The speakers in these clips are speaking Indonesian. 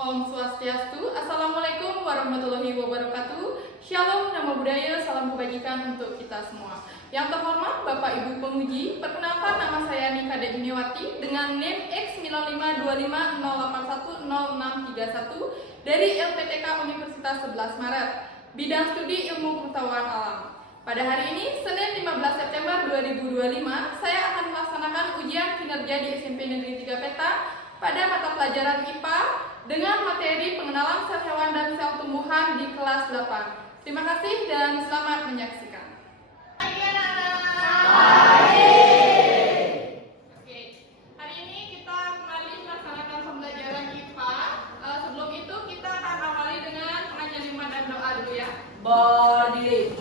Om Swastiastu, Assalamualaikum warahmatullahi wabarakatuh. Shalom, nama budaya, salam kebajikan untuk kita semua. Yang terhormat Bapak Ibu penguji, perkenalkan nama saya Nika Dejuniwati dengan NIM X9525081061 dari LPTK Universitas 11 Maret, bidang studi ilmu pengetahuan alam. Pada hari ini, Senin 15 September 2025, saya akan melaksanakan ujian kinerja di SMP Negeri 3 Peta pada mata pelajaran IPA dengan materi pengenalan sel hewan dan sel tumbuhan di kelas 8. Terima kasih dan selamat menyaksikan. Hai anak-anak. Oke, hari ini kita kembali melaksanakan pembelajaran IPA. Sebelum itu kita akan awali dengan pengajian dan doa dulu ya. Berdiri.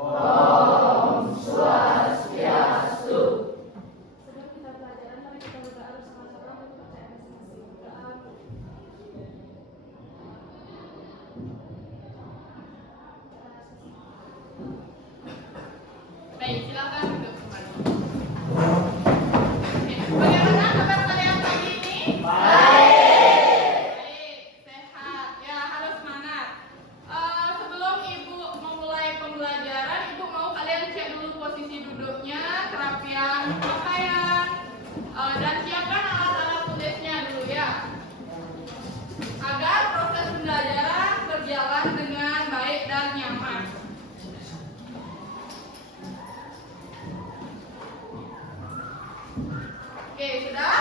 Om Swastiastu. Sebelum kita pelajaran, mari kita berdoa bersama-sama untuk percayaan masing-masing. Baik, silakan duduk kembali. Oke, bagaimana kabar kalian pagi ini? Baik, sehat. Ya, harus semangat. Sebelum Ibu memulai pembelajaran, Ibu mau kalian cek dulu posisi duduknya, kerapian pakaian, dan siapkan alat-alat tulisnya dulu ya, agar proses pembelajaran berjalan dengan baik dan nyaman. Oke, sudah?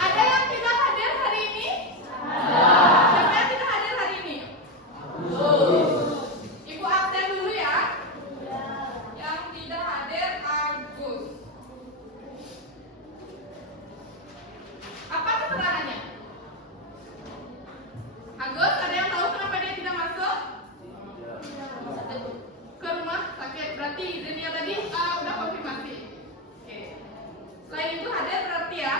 Ada yang tidak hadir hari ini? Siapa yang tidak hadir hari ini? Ibu absen dulu ya. Yang tidak hadir Agus. Apa keterangannya? Agus, ada yang tahu kenapa dia tidak masuk? Ke rumah sakit. Berarti izinnya tadi udah konfirmasi. Oke. Selain itu hadir berarti ya.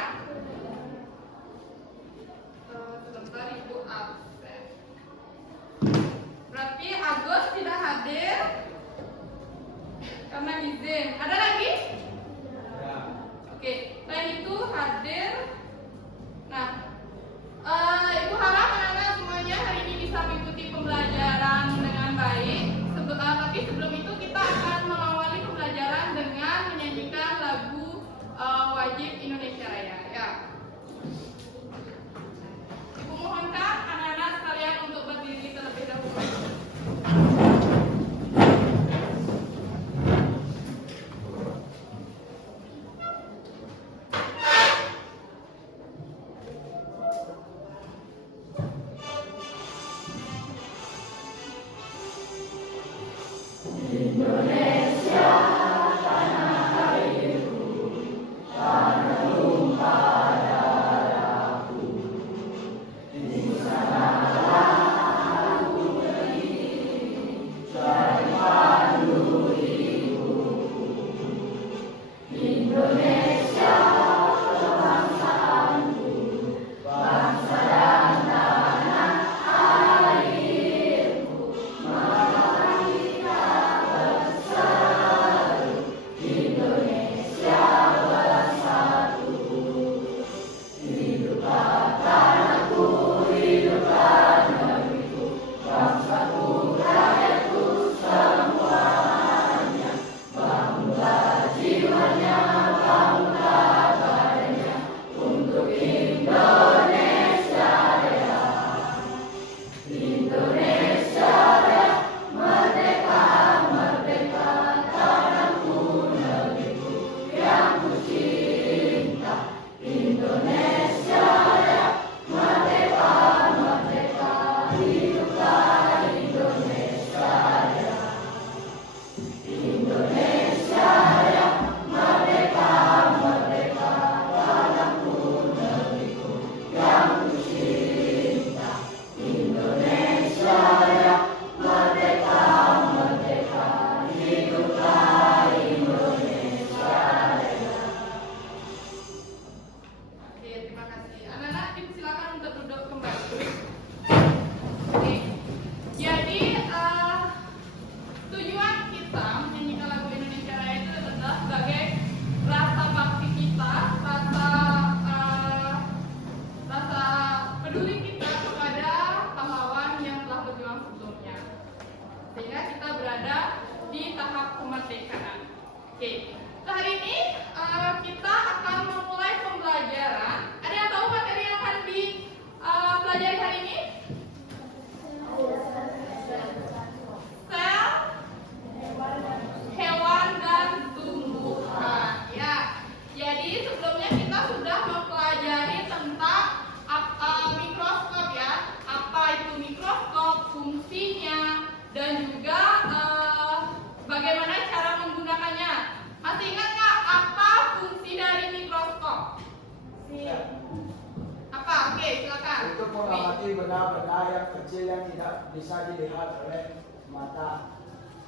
Apa? Oke, silakan. Untuk mengamati benda-benda yang kecil yang tidak bisa dilihat oleh mata.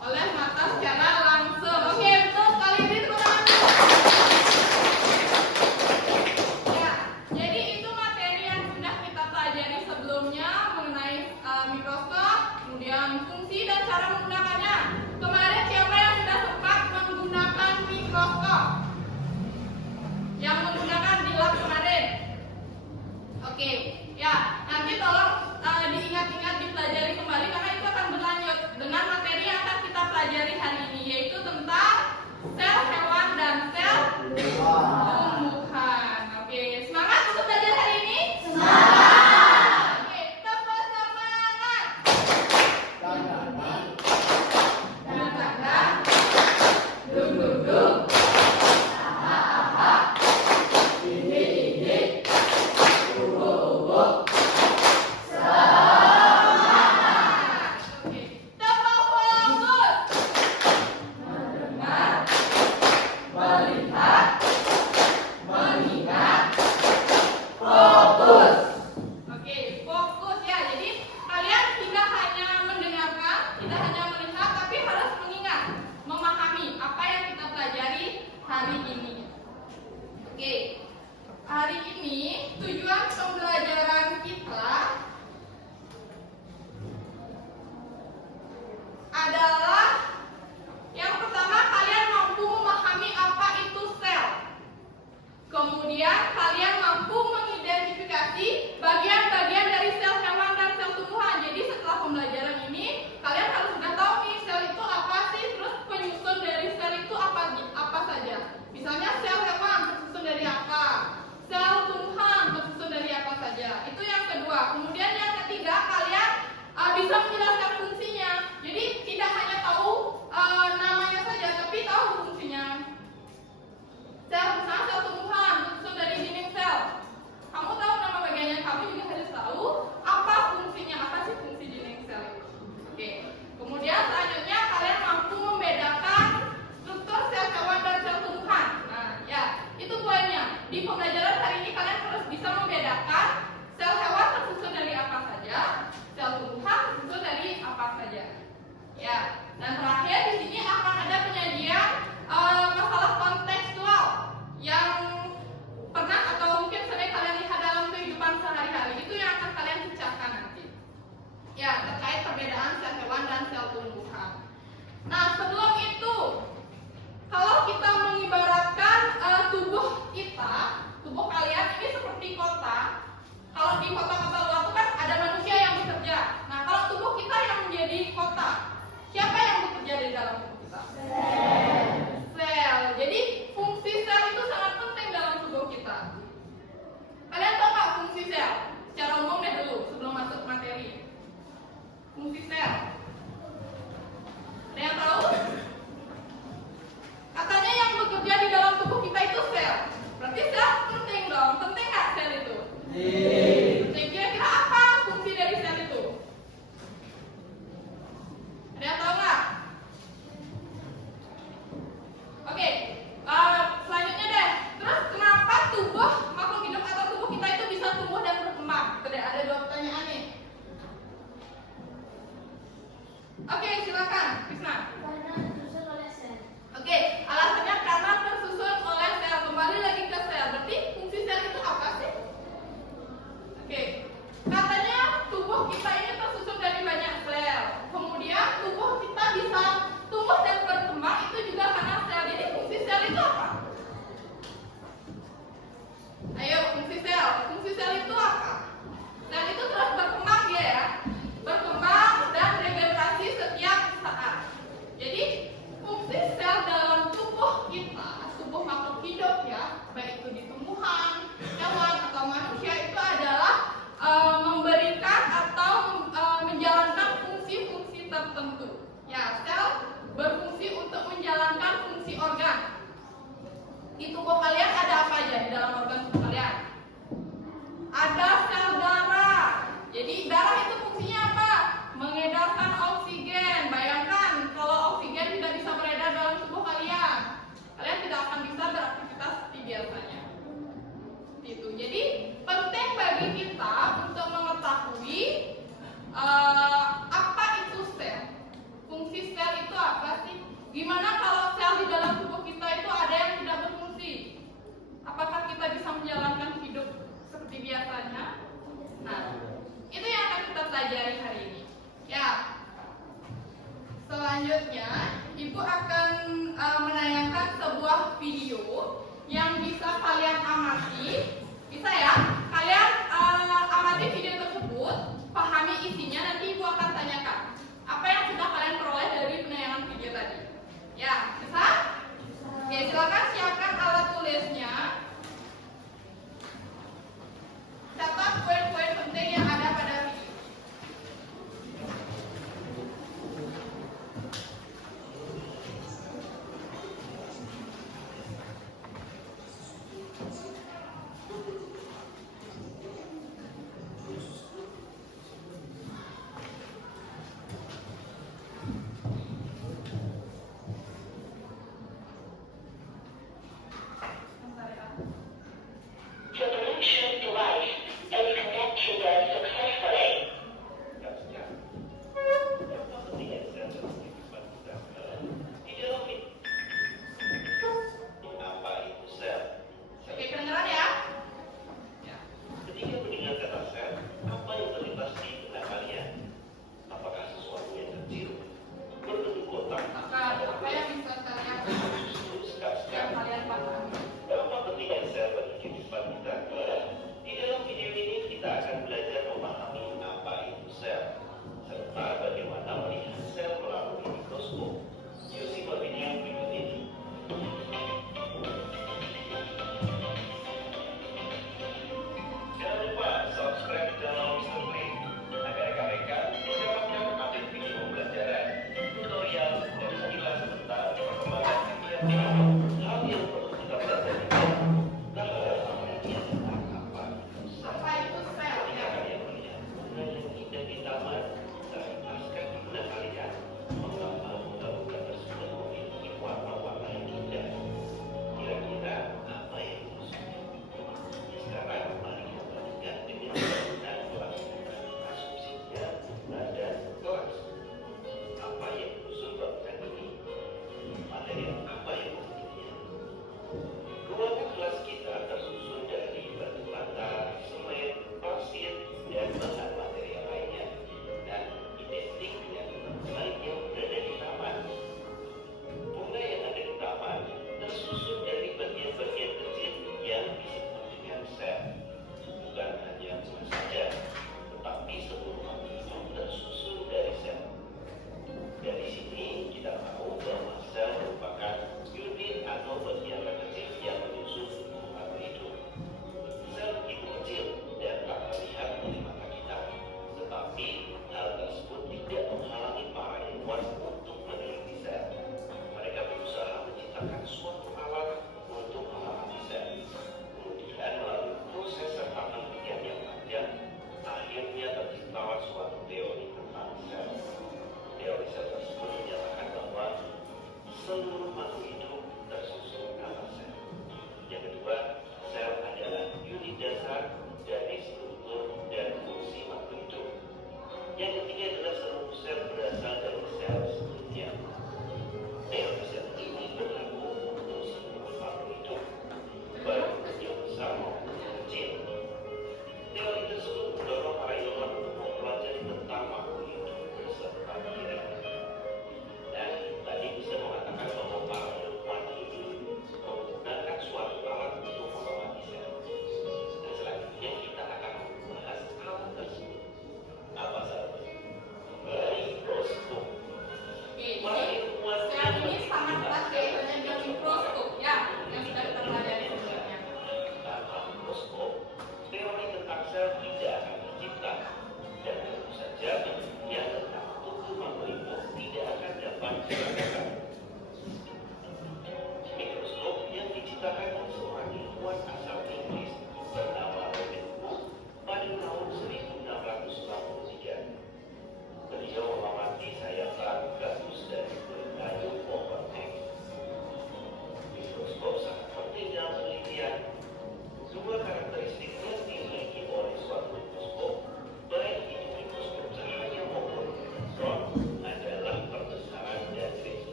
Oleh mata secara langsung. Oke, betul sekali. Beri tepuk tangan dulu. Ya, jadi itu materi yang sudah kita pelajari sebelumnya mengenai mikroskop, kemudian fungsi dan cara menggunakannya. Kemarin siapa yang sudah sempat menggunakan mikroskop? Yang menggunakan di lab kemarin? Oke, ya nanti tolong diingat-ingat dipelajari kembali karena itu akan berlanjut dengan materi yang akan kita pelajari hari ini, yaitu tentang sel hewan dan sel tumbuhan. Oke, semangat untuk belajar hari ini? Semangat. Oke, tepuk semangat. Dan duduk. Oke, fokus ya. Jadi kalian tidak hanya mendengarkan, tidak hanya melihat, tapi harus mengingat, memahami apa yang kita pelajari hari ini. Oke, hari ini tujuan pembelajaran kita adalah yang pertama kalian mampu memahami apa itu sel. Kemudian kalian mampu mengidentifikasi bagian-bagian dari sel hewan dan sel tumbuhan. Jadi setelah pembelajaran ini kalian harus sudah tahu nih sel itu apa sih, terus penyusun dari sel itu apa saja. Misalnya sel hewan tersusun dari apa, sel tumbuhan tersusun dari apa saja. Itu yang kedua. Kemudian yang ketiga kalian bisa menjelaskan fungsinya. Jadi tidak hanya tahu namanya saja, tapi tahu fungsinya. Sel, misalnya sel tumbuhan tersusun dari dinding sel. Kamu tahu nama bagiannya, kamu juga harus tahu apa fungsinya, apa sih fungsi dinding sel itu. Oke. Kemudian selanjutnya kalian mampu membedakan struktur sel hewan dan sel tumbuhan. Nah, ya, itu poinnya. Di pembelajaran hari ini kalian harus bisa membedakan sel hewan tersusun dari apa saja, sel tumbuhan tersusun dari apa saja. Ya, dan terakhir di sini akan ada penyajian masalah kontekstual yang pernah atau mungkin sering kalian lihat dalam kehidupan sehari-hari. Itu yang akan kalian bicarakan nanti. Ya, terkait perbedaan sel hewan dan sel tumbuhan. Nah, sebelum itu, kalau kita mengibaratkan tubuh kita, tubuh kalian ini seperti kota. Kalau di kota-kota luar itu kan ada manusia yang bekerja. Nah, kalau tubuh kita yang menjadi kota, siapa yang bekerja di dalam tubuh kita? Sel. Jadi fungsi sel itu sangat penting dalam tubuh kita. Kalian tahu nggak fungsi sel? Secara umum deh dulu sebelum masuk materi. Fungsi sel. Ada yang tahu? Katanya yang bekerja di dalam tubuh kita itu sel. Berarti sel penting dong. Penting nggak sel itu? Penting. Kira-kira apa fungsi dari sel itu? Ada yang tahu nggak? Oke, selanjutnya deh. Terus kenapa tubuh makhluk hidup atau tubuh kita itu bisa tumbuh dan berkembang? Ada dua pertanyaan nih. Oke, silakan, Krisna. Karena tersusun oleh sel. Oke, alasannya karena tersusun oleh sel. Kembali lagi ke sel. Berarti fungsi sel itu apa sih? Oke, katanya tubuh kita ini tersusun dari banyak sel. Kemudian tubuh kita bisa tumbuh dan berkembang itu juga karena sel. Jadi fungsi sel itu apa? Ayo, fungsi sel. Fungsi sel itu apa? Sel itu terus berkembang dia ya. Berkembang dan regenerasi setiap saat. Jadi fungsi sel dalam tubuh kita, tubuh makhluk hidup ya, baik itu di tumbuhan, hewan atau manusia itu adalah memberikan atau menjalankan fungsi-fungsi tertentu. Ya, sel berfungsi untuk menjalankan fungsi organ. Di tubuh kalian ada apa aja di dalam organ tubuh kalian? Ada sel darah. Jadi darah itu fungsinya apa? Mengedarkan oksigen. Bayangkan kalau oksigen tidak bisa beredar dalam tubuh kalian, kalian tidak akan bisa beraktivitas seperti biasanya. Gitu. Jadi mengamati, bisa ya? Kalian amati video tersebut, pahami isinya, nanti Ibu akan tanyakan apa yang sudah kalian peroleh dari penayangan video tadi. Ya, bisa? Oke, silakan siapkan alat tulisnya. Catat poin-poin penting yang ada pada video.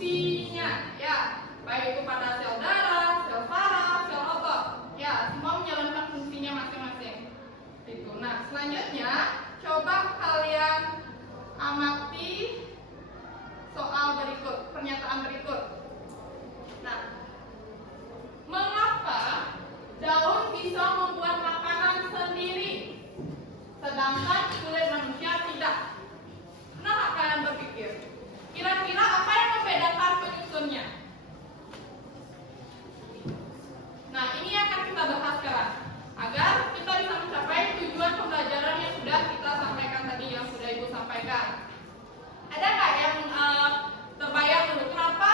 fungsinya, ya, baik itu pada sel darah, sel saraf, sel otot, ya, semua menjalankan fungsinya masing-masing. Itu. Nah, selanjutnya coba kalian amati soal berikut, pernyataan berikut. Nah, mengapa daun bisa membuat makanan sendiri, sedangkan kulit manusia tidak? Kenapa kalian berpikir? Kira-kira apa yang membedakan penyusunnya? Nah, ini akan kita bahas sekarang agar kita bisa mencapai tujuan pembelajaran yang sudah kita sampaikan tadi, yang sudah Ibu sampaikan. Ada nggak yang terbayang dulu kenapa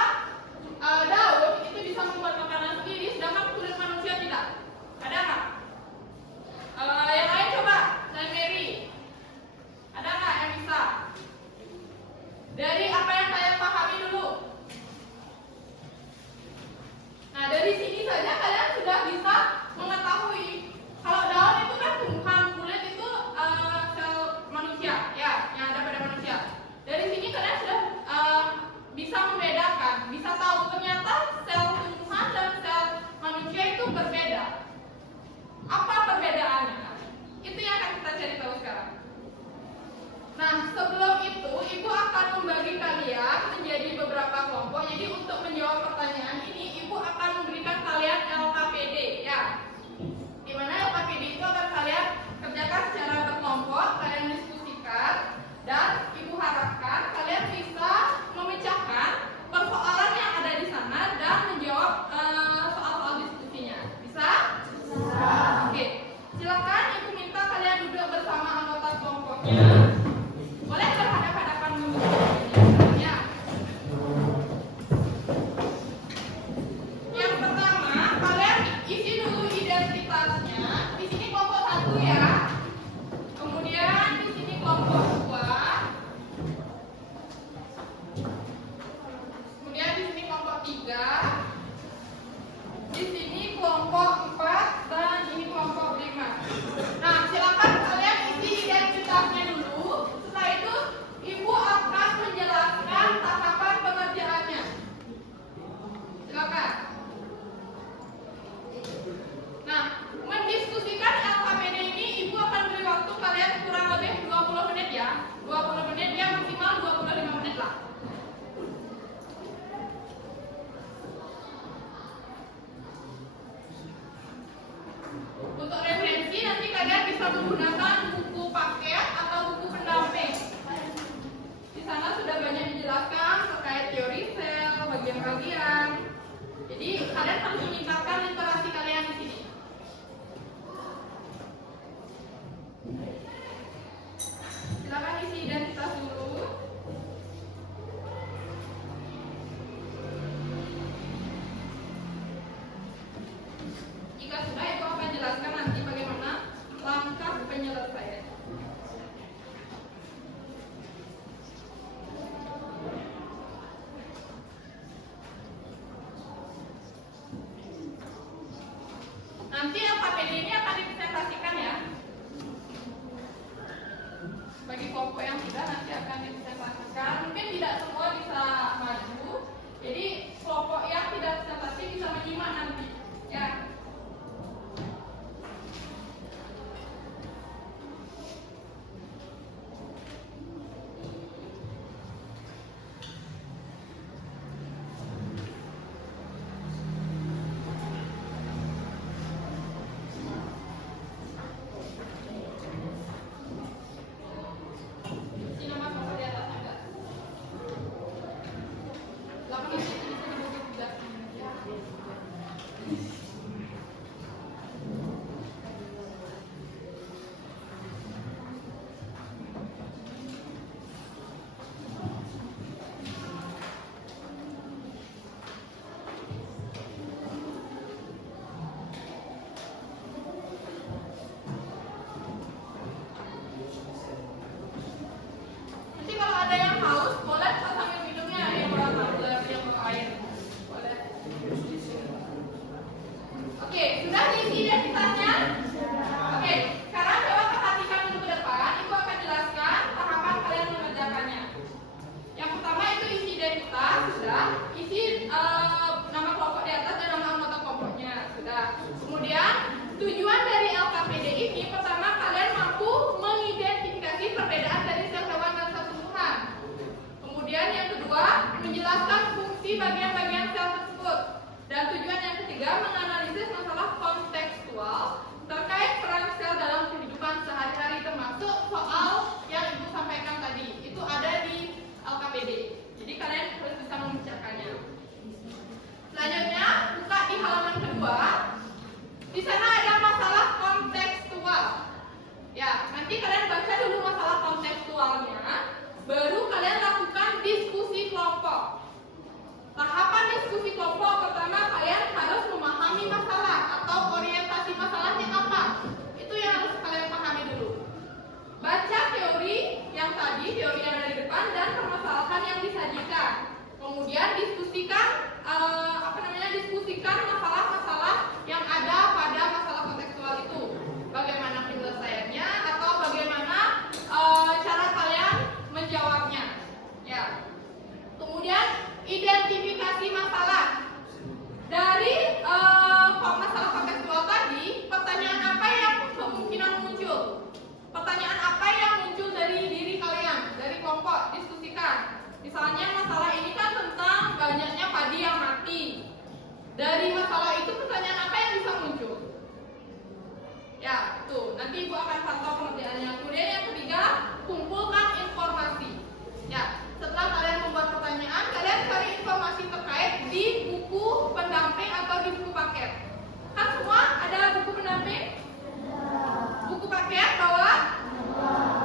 daun itu bisa membuat makanan sendiri sedangkan kulit manusia tidak? Ada nggak? Yang lain coba, saya Mary. Ada nggak yang bisa? Dari apa yang saya pahami dulu. Nah, dari sini saja kalian sudah bisa mengetahui kalau daun itu kan tumbuhan, kulit itu sel manusia, ya, yang ada pada manusia. Dari sini kalian sudah bisa membedakan, bisa tahu ternyata sel tumbuhan dan sel manusia itu berbeda. Apa perbedaannya? Itu yang akan kita cari tahu sekarang. Nah, sebelum itu, Ibu akan membagi kalian menjadi beberapa kelompok. Jadi untuk menjawab pertanyaan ini, Ibu akan memberikan kalian LKPD, ya. Di mana LKPD itu akan kalian kerjakan secara berkelompok, kalian diskusikan, dan Ibu harapkan kalian bisa memecahkan persoalan yang ada di sana dan menjawab soal-soal diskusinya. Bisa? Bisa. Oke, silakan Ibu minta kalian duduk bersama anggota kelompoknya. Boleh berhadapan-hadapan ya. Yang pertama, kalian isi dulu identitasnya. Di sini kelompok 1 ya. Kemudian di sini kelompok 2. Kemudian di sini kelompok 3. Di sini kelompok 4 dan ini kelompok 5. Nah, silakan kalian isi identitasnya dulu. Setelah itu, Ibu akan menjelaskan tahapan pengerjaannya. Silakan. Nah, mendiskusikan LKPD ini, Ibu akan beri waktu kalian kurang lebih 20 menit ya. 20 menit ya, maksimal 25 menit lah. Untuk referensi nanti kalian bisa menggunakan buku paket atau buku pendamping. Di sana sudah banyak dijelaskan terkait teori sel, bagian-bagian. Jadi kalian harus meningkatkan literasi kalian di sini. Silakan isi identitas dulu. Jika sudah, Ibu akan jelaskan nanti bagaimana langkah penyelesaian. Nanti LKPD ini akan dipresentasikan ya. Bagi kelompok yang tidak, nanti akan dipresentasikan. Mungkin tidak semua bisa maju. Jadi kelompok yang tidak presentasi bisa menyimak nanti. Ya. Isi nama kelompok di atas ada. Dan tujuan yang ketiga, menganalisis masalah kontekstual terkait peran sel dalam kehidupan sehari-hari, termasuk soal yang Ibu sampaikan tadi. Itu ada di LKPD. Jadi kalian harus bisa membacakannya. Selanjutnya, buka di halaman kedua. Di sana ada masalah kontekstual. Ya, nanti kalian baca dulu masalah kontekstualnya, baru kalian lakukan diskusi kelompok. Tahapan diskusi kelompok pertama, kalian harus memahami masalah atau orientasi masalahnya apa. Itu yang harus kalian pahami dulu. Baca teori yang tadi, teori yang ada di depan, dan permasalahan yang disajikan. Kemudian diskusikan diskusikan masalah-masalah yang ada pada masalah kontekstual itu. Bagaimana penyelesaiannya atau bagaimana cara kalian menjawabnya. Ya. Kemudian identifikasi masalah. Dari masalah kontekstual tadi, pertanyaan apa yang kemungkinan muncul? Pertanyaan apa yang muncul dari diri kalian, dari kelompok, diskusikan. Misalnya masalah ini kan tentang banyaknya padi yang mati. Dari masalah itu pertanyaan apa yang bisa muncul? Ya, tuh, nanti Ibu akan pantau pengertiannya. Kemudian yang ketiga, kumpulkan informasi. Ya, setelah kalian membuat pertanyaan, kalian cari informasi terkait di buku pendamping atau di buku paket. Kan semua ada buku pendamping? Buku paket bawah?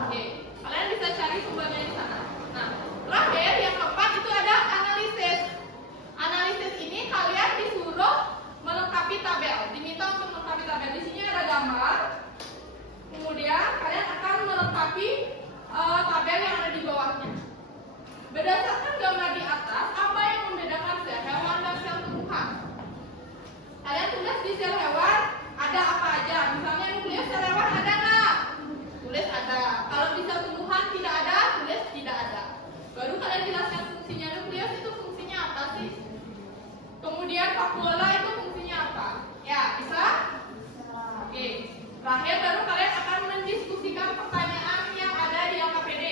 Oke, kalian bisa cari sumbernya di sana. Nah, terakhir yang keempat itu ada analisis. Analisis ini kalian disuruh melengkapi tabel. Diminta untuk melengkapi tabel. Di sini ada gambar. Kemudian kalian akan melengkapi tabel yang ada di bawahnya. Berdasarkan gambar di atas, apa yang membedakan sel hewan dan sel tumbuhan? Kalian tulis di sel hewan ada apa aja. Misalnya nukleus sel hewan ada nggak? Tulis ada. Kalau di sel tumbuhan tidak ada, tulis tidak ada. Baru kalian jelaskan fungsinya. Nukleus itu fungsinya apa sih? Kemudian vakuola itu fungsinya apa? Ya, bisa? Oke. Terakhir baru kalian akan mendiskusikan pertanyaan yang ada di LKPD.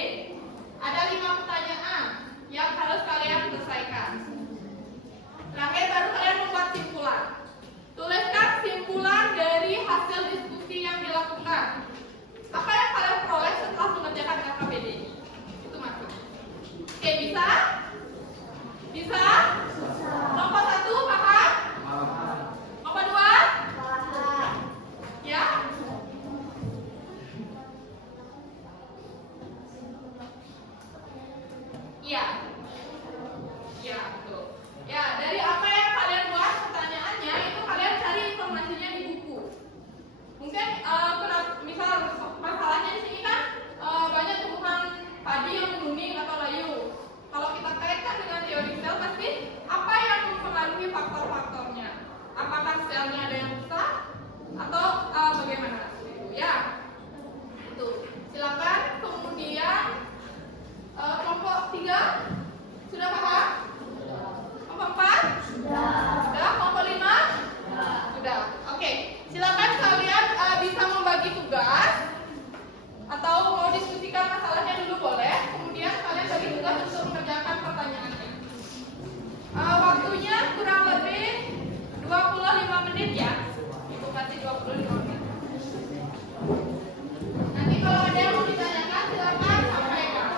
Ada 5 pertanyaan yang harus kalian selesaikan. Terakhir baru kalian membuat simpulan. Tuliskan simpulan dari hasil diskusi yang dilakukan. Apa yang kalian peroleh setelah mengerjakan LKPD? Itu maksud. Oke, bisa? Bisa? Nomor 1 paham? Nomor 2? Ya? Iya. Ya, betul. Ya, dari apa yang kalian buat pertanyaannya itu kalian cari informasinya di buku. Mungkin misal masalahnya di sini kan banyak tumbuhan padi yang menguning atau layu. Kalau kita kaitkan dengan teori sel, pasti apa yang mempengaruhi faktor-faktornya? Apakah selnya ada yang rusak atau bagaimana? Ya, itu. Silakan. Kemudian kelompok 3 sudah paham? Kelompok 4? Sudah. Kelompok 5? Sudah. Oke. Silakan kalian bisa membagi tugas atau mau diskusikan masalahnya dulu boleh. Kemudian kalian bagi tugas untuk mengerjakan pertanyaannya. Waktunya kurang lebih 25 menit ya. Ibu kasih 25 menit. Nanti kalau ada yang mau ditanyakan silakan sampaikan.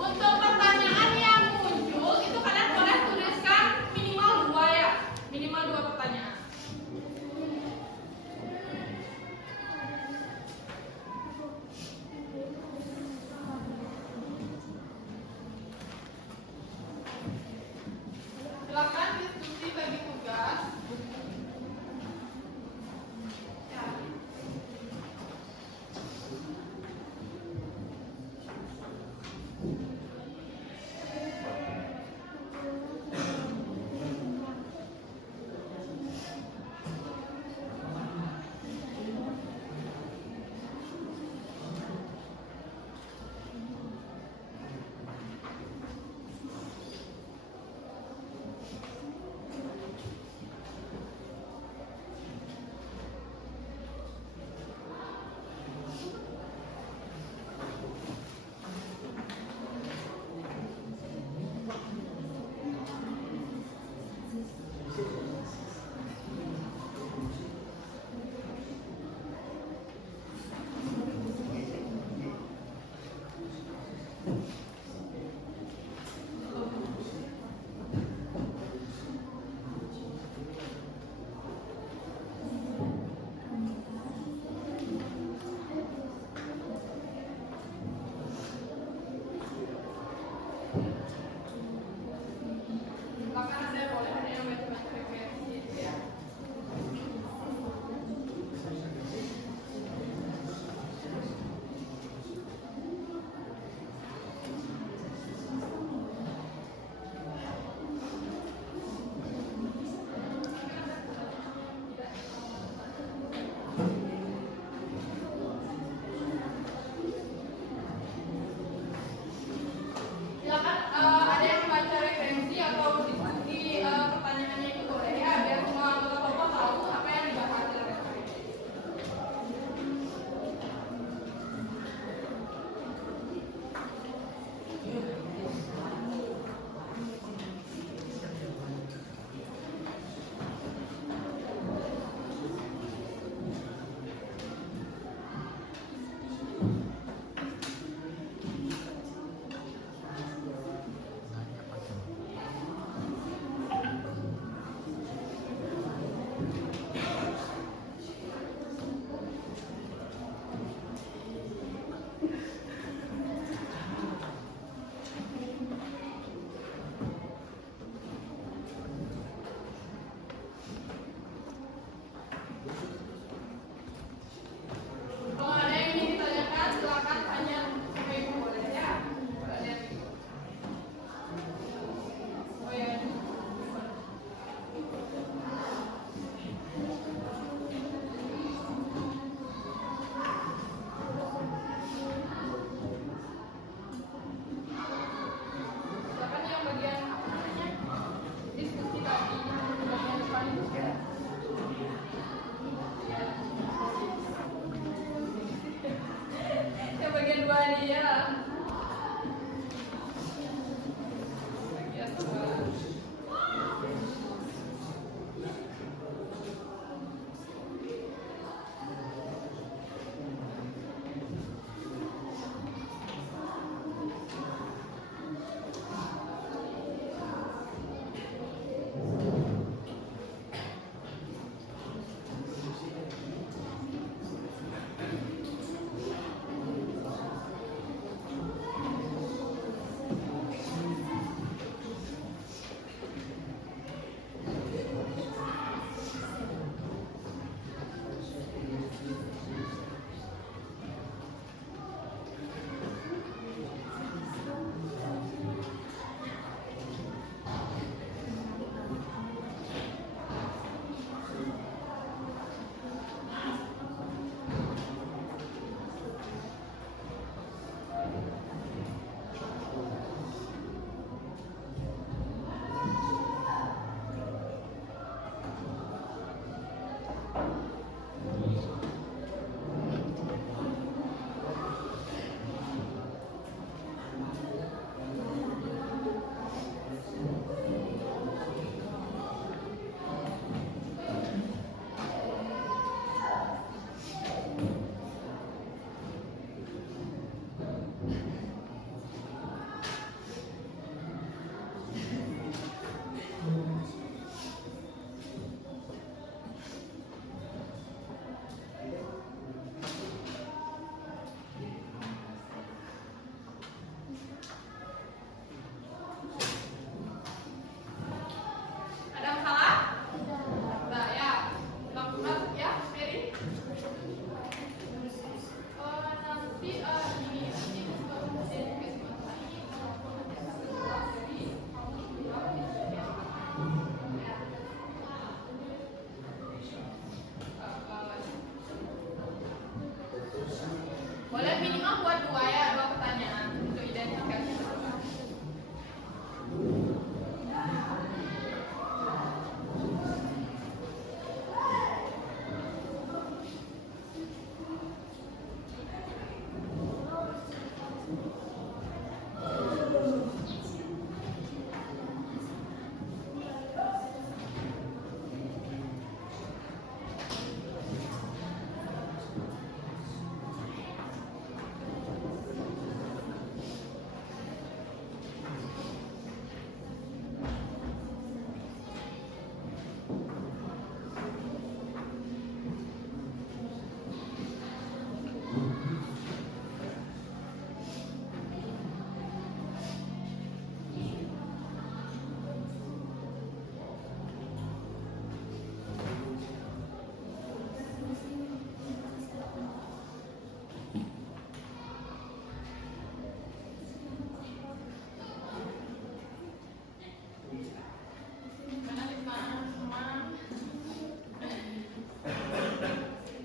Untuk pertanyaan yang muncul itu kalian boleh tuliskan minimal 2 ya. Minimal 2 pertanyaan. dua dia. Ya, coba. Ada masalah? Enggak ya. Langsung ya, Mary. Nanti ini boleh minimal buat dua ya, dua pertanyaan untuk identifikasi.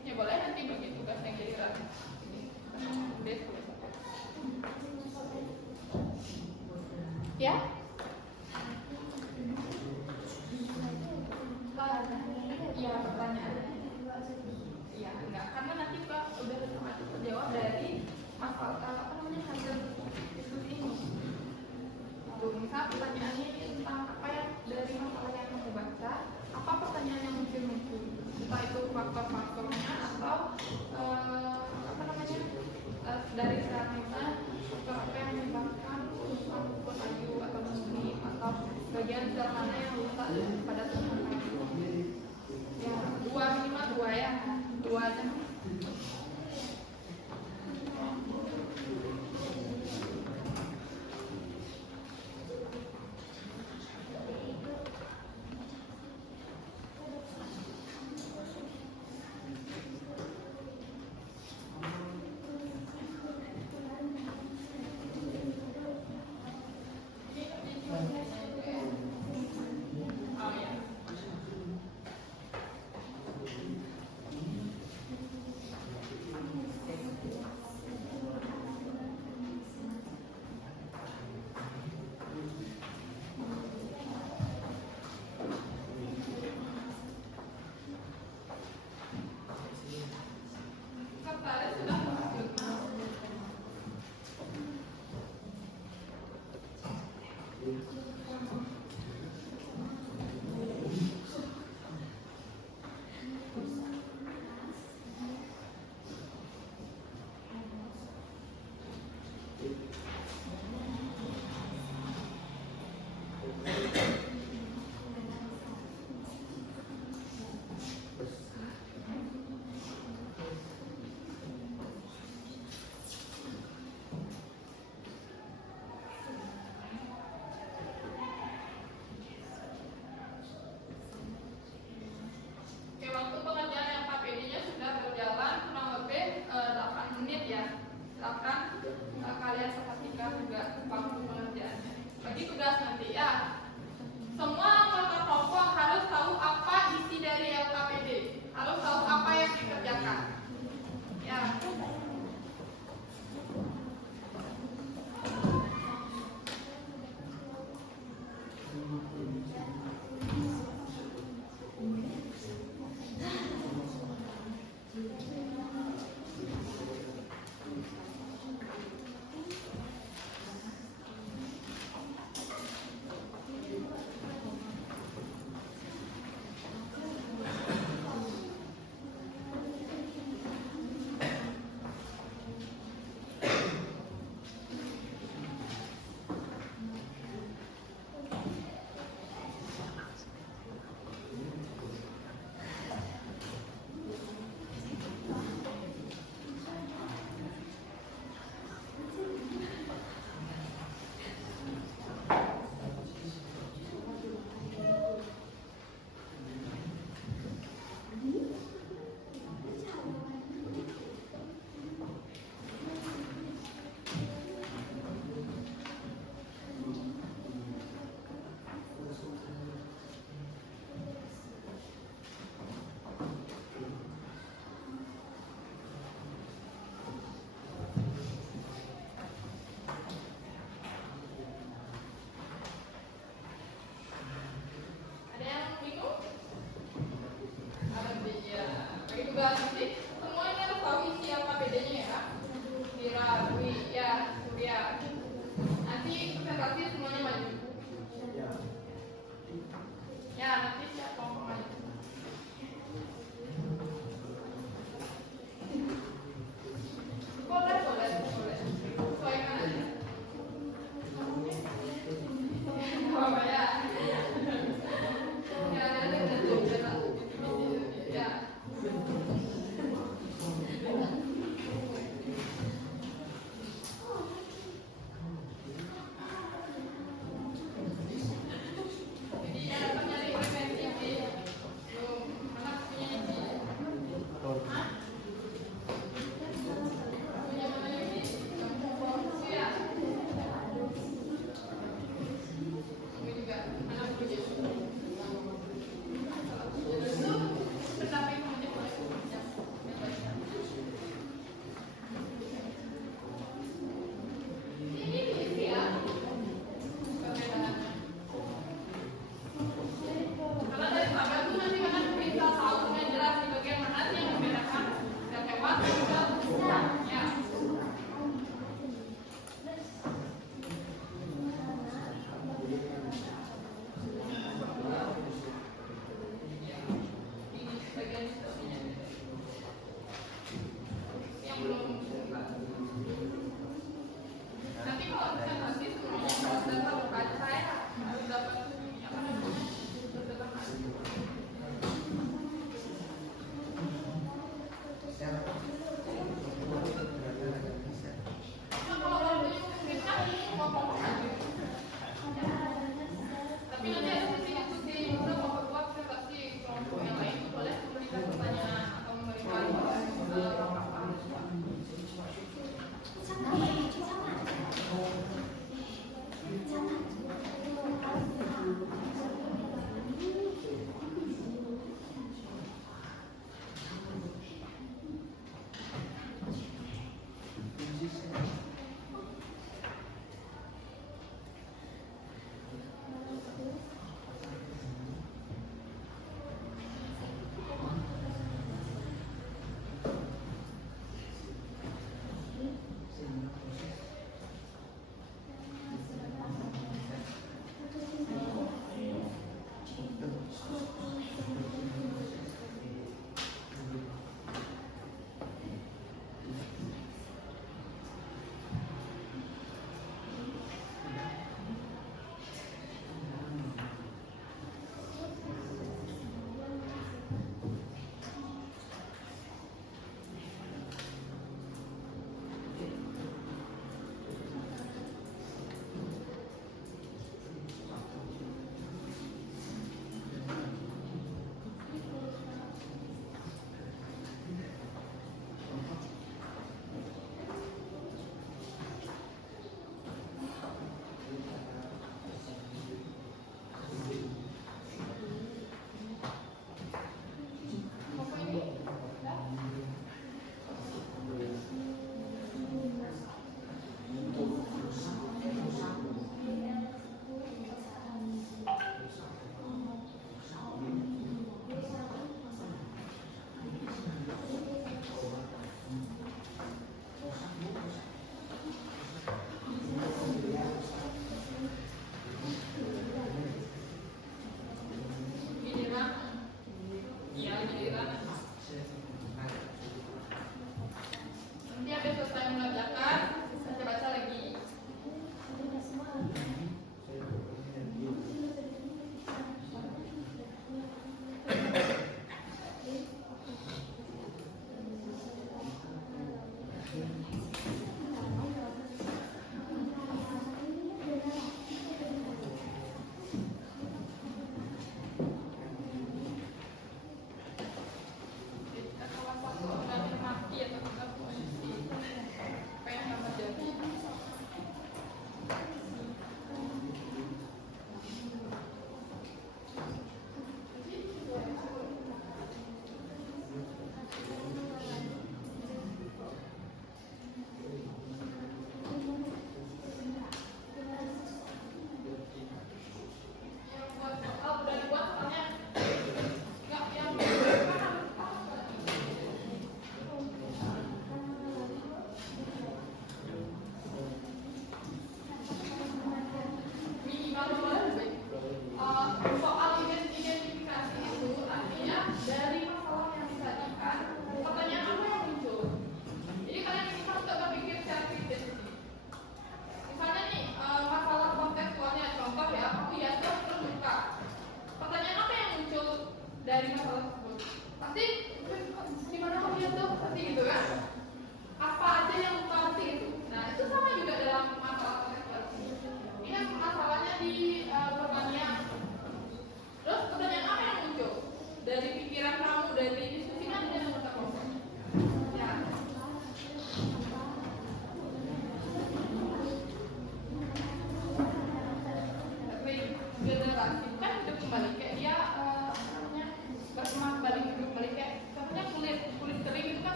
Ya boleh nanti bagi tugas yang giliran. Ya? Iya pertanyaan. Iya enggak karena nanti Pak udah otomatis terjawab dari masalah hasil diskusi ini. Tuh, misal pertanyaannya ini tentang apa yang dari masalah yang kamu baca, apa pertanyaan yang muncul? Entah itu faktor-faktornya atau dari sana atau apa yang menyebabkan kerusakan kayu atau bumi atau bagian sel mana yang rusak pada tanaman kayu. Ya, dua minimal dua ya, dua aja. Oh ya. Silakan kalian perhatikan juga waktu pengerjaannya. Bagi tugas nanti ya. Semua anggota kelompok harus tahu apa isi dari LKPD. Harus tahu apa yang dikerjakan. Ya.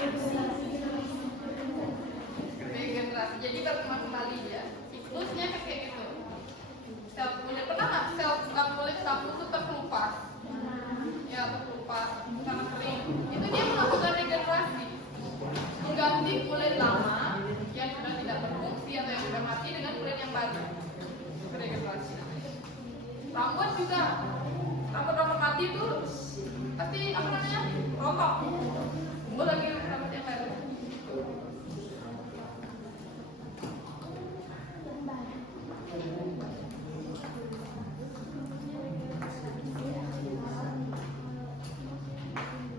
Regenerasi. Jadi berkembang kembali ya. Siklusnya kayak gitu. Sel kulit pernah nggak sel kulit kamu tuh terkelupas? Ya terkelupas karena kering. Itu dia melakukan regenerasi, mengganti kulit lama yang sudah tidak berfungsi atau yang sudah mati dengan kulit yang baru. Regenerasi. Rambut juga, rambut mati itu pasti apa namanya rontok. Tumbuh lagi rambut yang baru.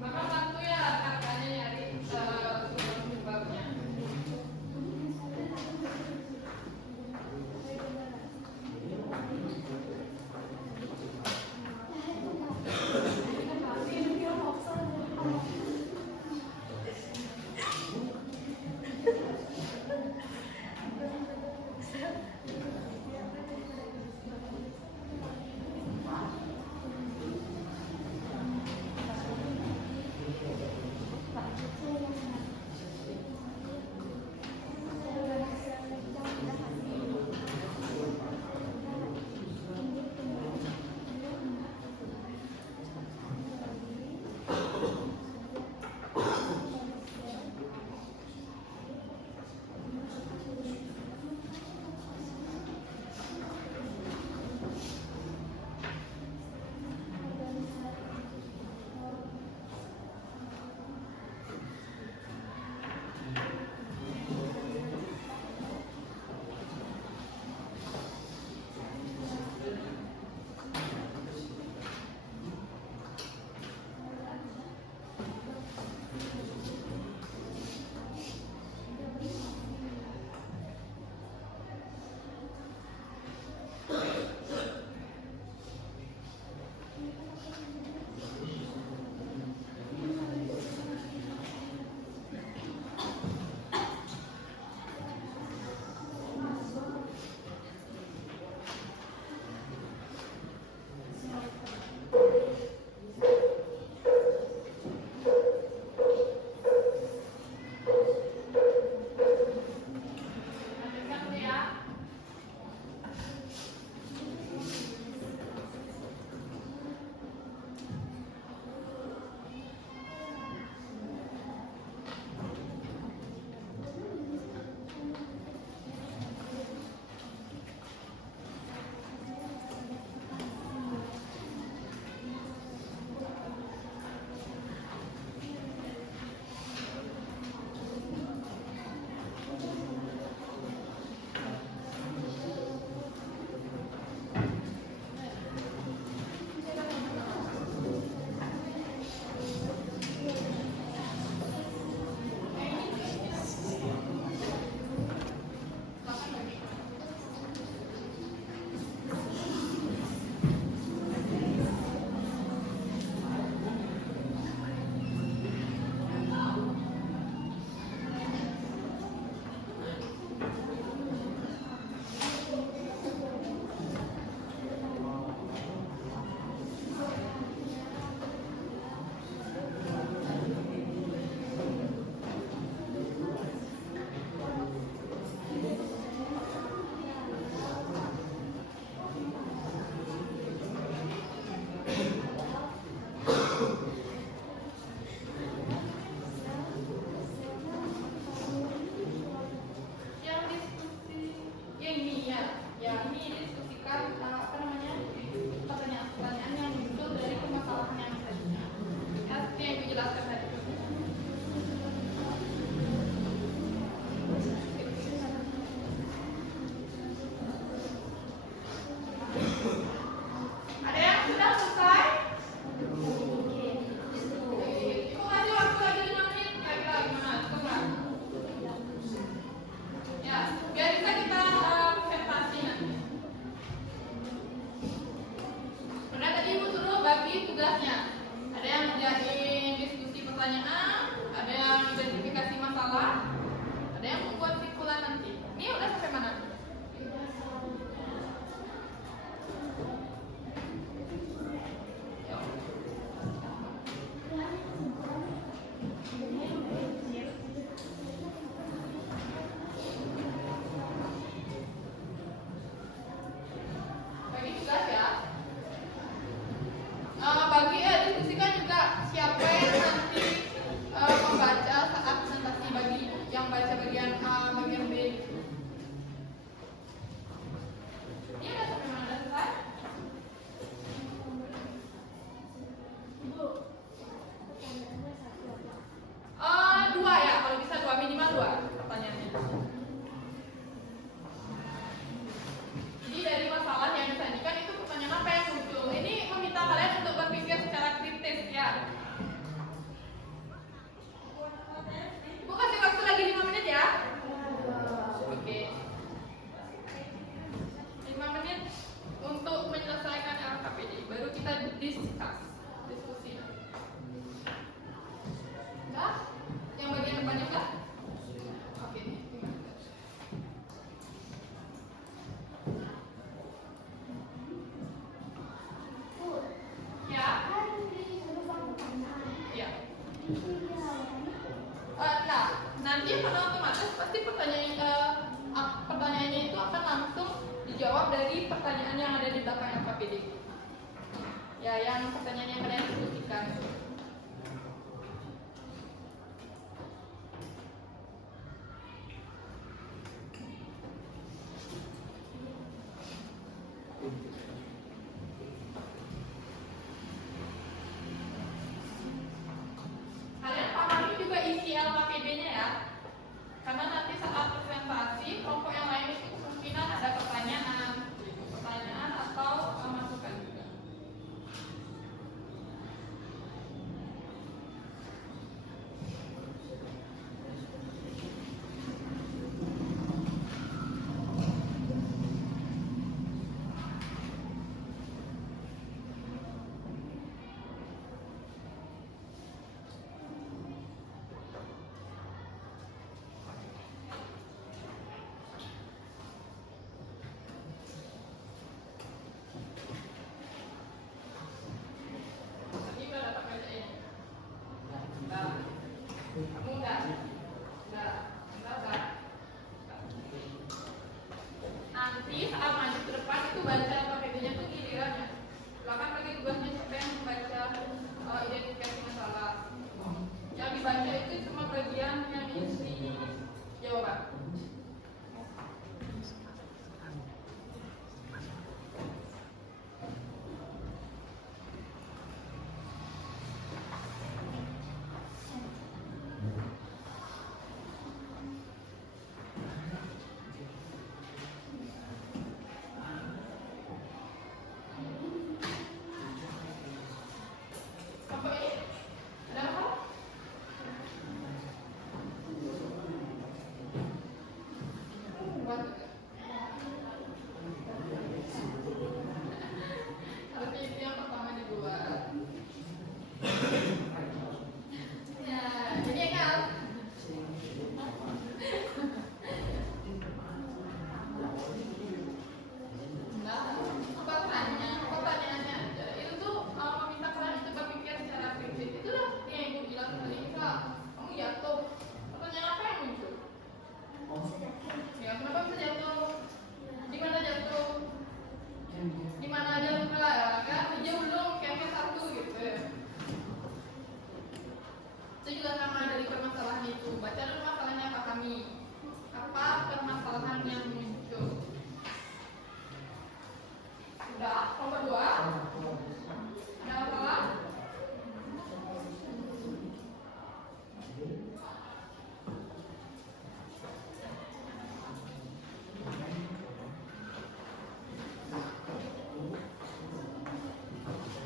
Maka bantu ya kakaknya nyari penyebabnya. Nanti pada otomatis pasti pertanyaannya itu akan langsung dijawab dari pertanyaan yang ada di belakang LKPD. Ya, yang pertanyaan yang kalian diskusikan. Kalian pahami juga isi LKPD-nya ya. Karena nanti saat presentasi kelompok yang lain itu kemungkinan ada pertanyaan atau masukan juga. Tadi udah dapat kerjain. Nah, kamu udah. Nanti saat maju ke depan itu baca LKPD-nya tuh gilirannya. Silakan bagi tugasnya siapa yang membaca identifikasi masalah. Yang dibaca itu cuma bagian yang isi jawaban. Sampai ini ada apa? Bantu. Berarti itu yang pertama dibuat. Ya, jadi kan. Nah, pertanyaannya aja. Itu tuh meminta kalian untuk berpikir secara kritis. Itulah yang ibu bilang tadi. Misal kamu jatuh, pertanyaan apa yang muncul? Ya, kenapa bisa jatuh? Di mana jatuh? Di mana aja luka ya kan? Dia belum kayak satu gitu. Itu juga sama dari permasalahan itu. Baca dulu masalahnya, pahami apa permasalahan yang muncul. Sudah, nomor 2. Ada masalah?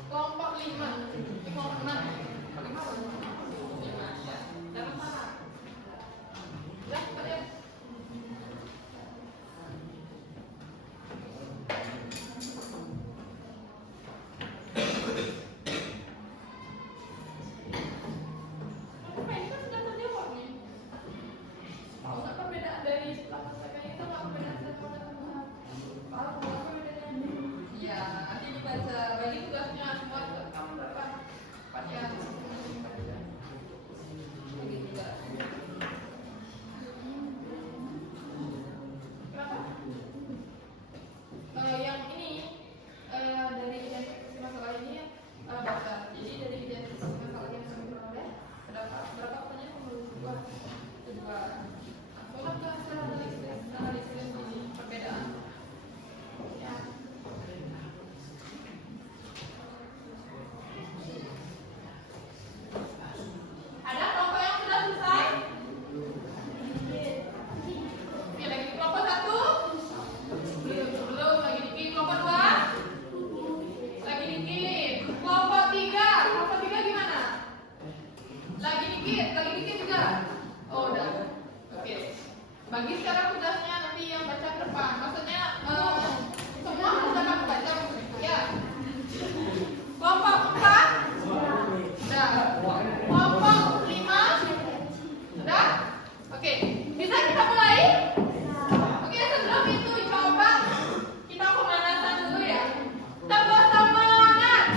Kelompok 5, kelompok 6, 5 ya. Ada masalah? Sudah, cepat ya. Apa ini kan sudah terjawab nih. Nggak perbedaan dari setelah selesai itu nggak perbedaan satu sama apa perbedaannya? Iya, nanti dibaca bagi tugasnya semua kamu berapa? 4 ya. Bagi tugas. Kenapa? Yang ini dari identifikasi masalah ini baca. Jadi dari identifikasi masalah yang kami peroleh berapa pertanyaan kedua. Langsung ke hasil analisis ini perbedaan. Ya. Ada kelompok yang sudah selesai? Oke, lagi kelompok 1? Belum lagi dikit. Kelompok 2? Lagi dikit. Kelompok 3? Kelompok 3 gimana? Lagi dikit juga. Oh, udah. Oke. Bagi sekarang tugasnya nanti yang baca ke depan. Maksudnya semua harus dapat baca. Ya. Kelompok 4? Udah. Kelompok 5? Udah? Oke. Bisa kita mulai? Oke, sebelum itu coba kita pemanasan dulu ya. Tepuk semangat.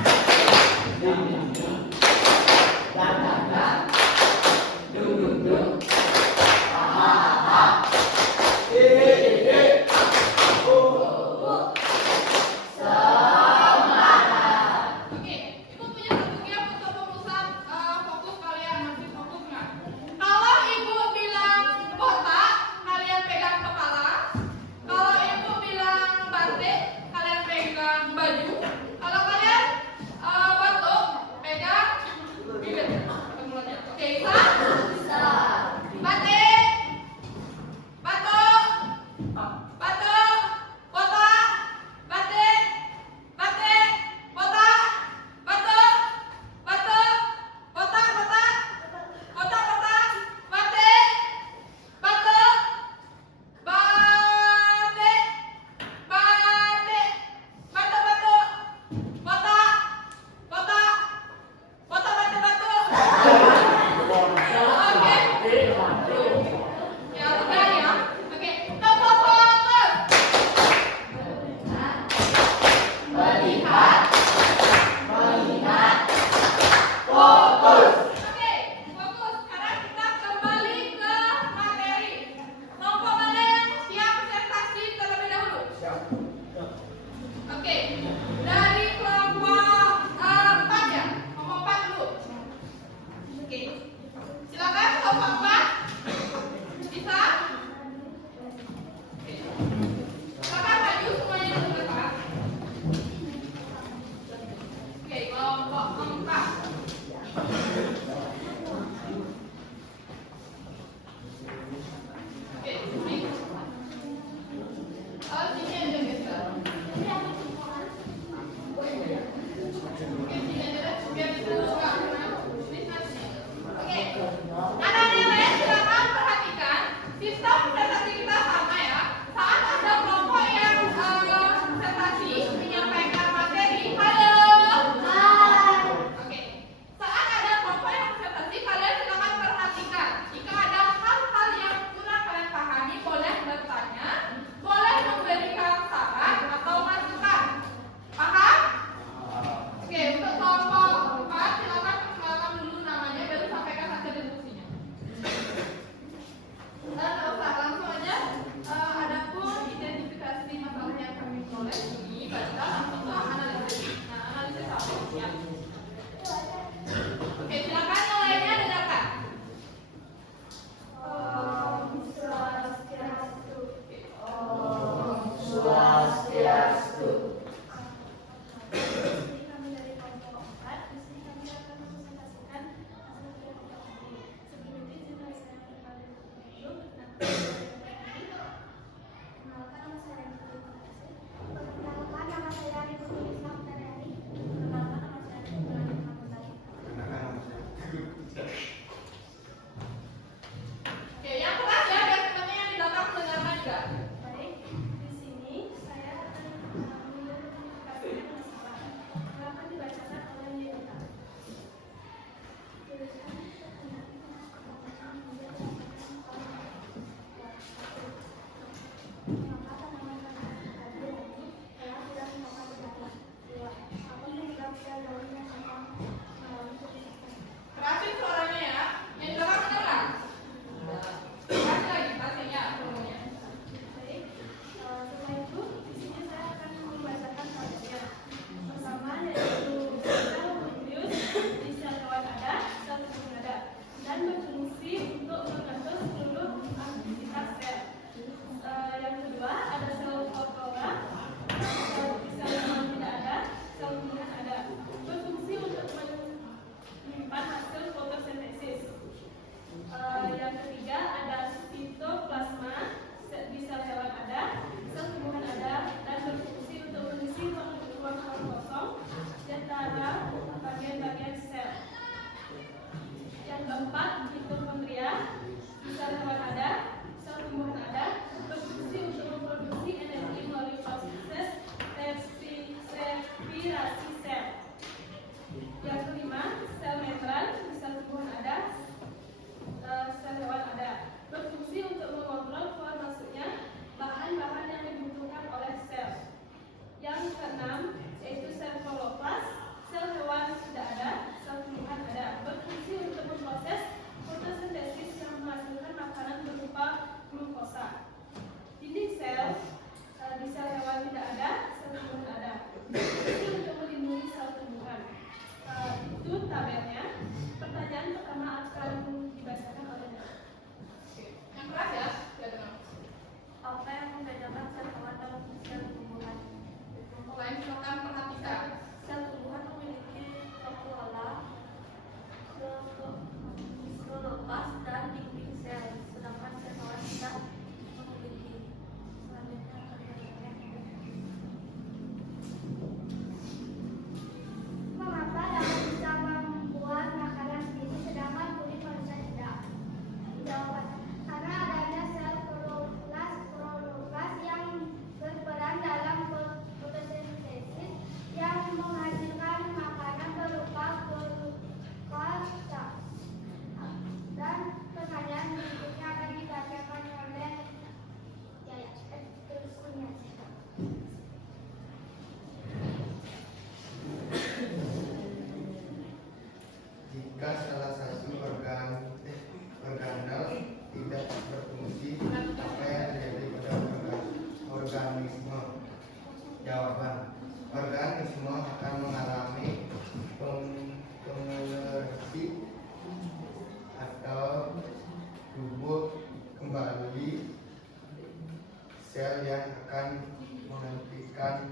sel yang akan menghentikan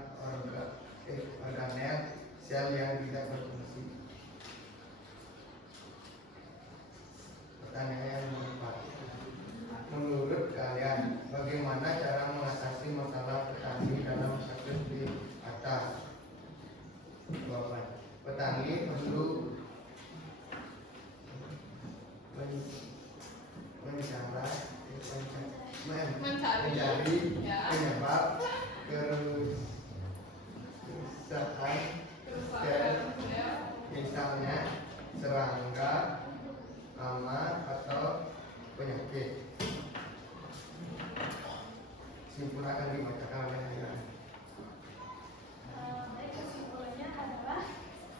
organel sel yang tidak berfungsi. Pertanyaan nomor 4. Menurut kalian, bagaimana cara mengatasi masalah petani dalam kasus di atas? Jawaban: petani perlu mencari penyebab kerusakan sel, misalnya serangga, hama, atau penyakit. Simpul akan dibacakan oleh Dilan. Baik, kesimpulannya adalah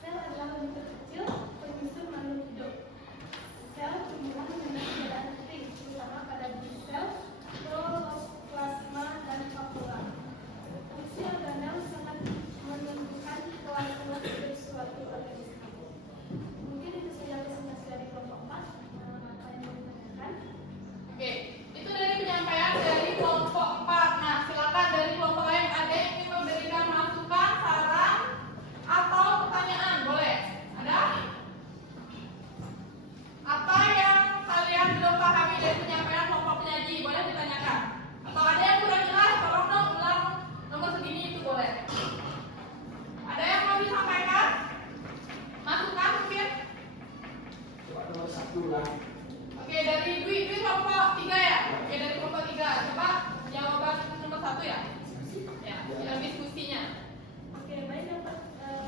sel adalah bentuk kecil penyusun makhluk hidup. Sel tumbuhan memiliki peran penting, terutama pada sel, protoplasma, dan vakula. Fungsi organel sangat menentukan kelangsungan hidup suatu organisme. Mungkin itu saja presentasi dari kelompok 4. Apa yang mau ditanyakan? Oke, itu dari penyampaian dari kelompok 4. Nah, silakan dari kelompok lain ada yang ingin memberikan masukan, saran, atau pertanyaan, boleh? Ada? Apa yang kalian belum pahami dari penyampaian kelompok penyaji, boleh ditanyakan? Atau ada yang kurang jelas, tolong dong ulang nomor segini itu boleh. Ada yang mau disampaikan? Masukan mungkin? Coba nomor 1 lah. Oke, dari Dwi kelompok 3 ya? Oke, dari kelompok 3. Coba jawaban nomor 1 ya? Ya, yang diskusinya. Oke, baik, dapat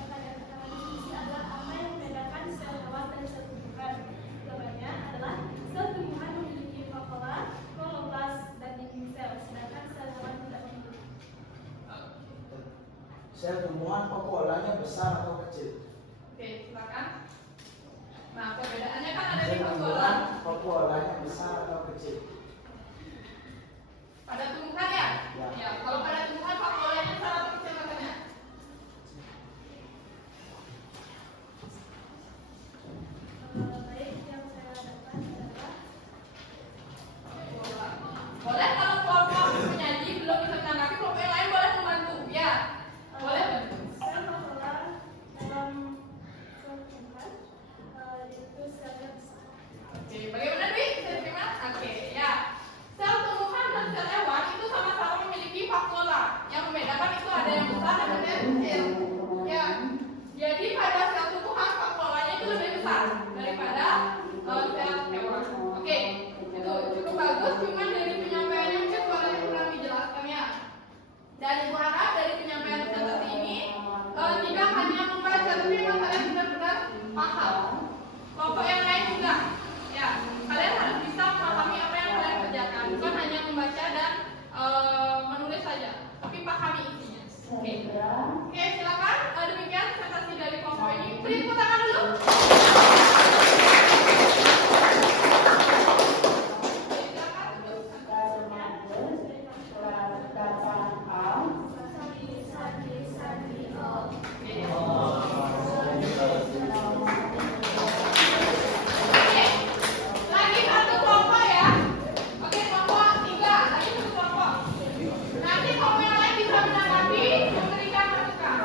kata-kata diskusi adalah apa yang membedakan sel hewan dan sel tumbuhan. Jawabannya adalah sel tumbuhan memiliki vakula, kloroplast, dan dinding sel, sedangkan sel hewan tidak memiliki. Sel tumbuhan vakulanya besar atau kecil? Oke, silakan. Nah, perbedaannya kan ada di Sel vakula. tumbuhan vakulanya besar atau kecil? Pada tumbuhan ya? Ya. Ya, kalau pada tumbuhan vakulanya besar atau kecil makanya? Baik, yang saya dapat adalah Boleh kalau kelompok penyaji belum bisa menanggapi, kelompok yang lain boleh membantu. Ya, boleh bantu. sel vakula dalam sel tumbuhan yaitu selnya besar. Oke, bagaimana Dwi? Bisa diterima? Oke, ya. Sel tumbuhan dan sel hewan itu sama-sama memiliki vakula. Yang membedakan itu ada yang besar dan ada yang kecil. Ya. Jadi pada sel tumbuhan vakulanya itu lebih besar daripada sel hewan. Oke, itu cukup bagus. Cuman dari penyampaiannya mungkin suaranya kurang dijelaskan ya. Dan Ibu harap dari penyampaian presentasi ini tidak hanya membaca, tapi memang kalian benar-benar paham. Kelompok yang lain juga, ya, kalian harus bisa memahami apa yang kalian kerjakan, bukan hanya membaca dan menulis saja, tapi pahami isinya. Oke, silakan. Demikian presentasi dari kelompok ini. Beri tepuk tangan dulu. Lagi satu kelompok ya. Oke, kelompok 3. Lagi satu kelompok. Nanti kelompok yang lain bisa menanggapi, memberikan masukan.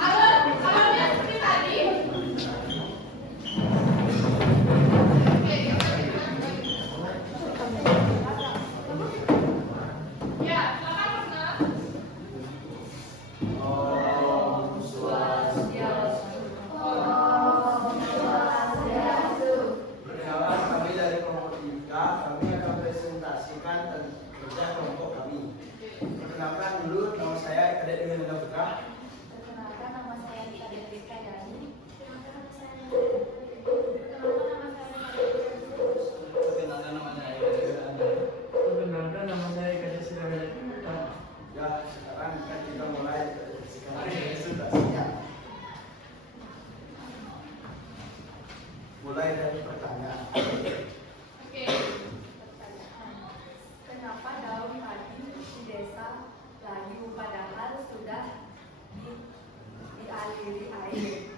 Alurnya seperti tadi. Oke, ya, silakan Mas. Perkenalkan, kami dari kelompok 3, kami akan presentasikan kerja kelompok kami. Perkenalkan dulu, nama saya Kadek Dengan Berkah. Perkenalkan, nama saya Tika Detrika Dani. Perkenalkan, nama saya Perkenalkan, nama saya Kadek Siragala. Ya, sekarang kita mulai presentasinya. Mulai dari pertanyaan. Oke. Kenapa daun padi di desa layu padahal sudah dialiri air?